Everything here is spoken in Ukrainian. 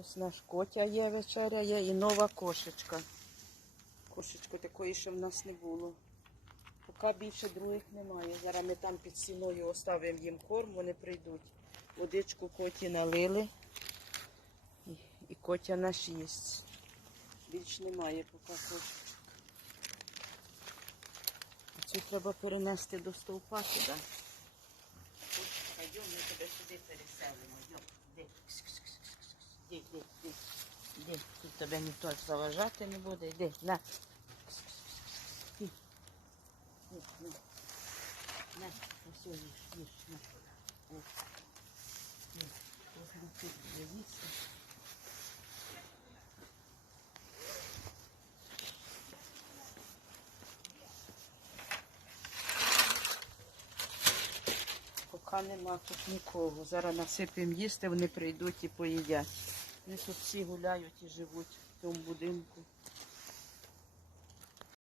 Ось наш котя є, вечеря є і нова кошечка. Кошечку такої ще в нас не було. Поки більше других немає. Зараз ми там під стіною оставимо їм корм, вони прийдуть. Водичку коті налили. І, і котя наш їсть. Більш немає поки кошечок. Цю треба перенести до стовпа туди. Пойдем, ми тебе сюди переселимо. Іди, іди. Іди. Тут тебе ніхто заважати не буде. Іди, на. На. На, ось їж, їж, на. О. Ось тут буде. Поки нема тут нікого. Зараз насипемо їсти, вони прийдуть і поїдять. Вони тут всі гуляють і живуть в тому будинку.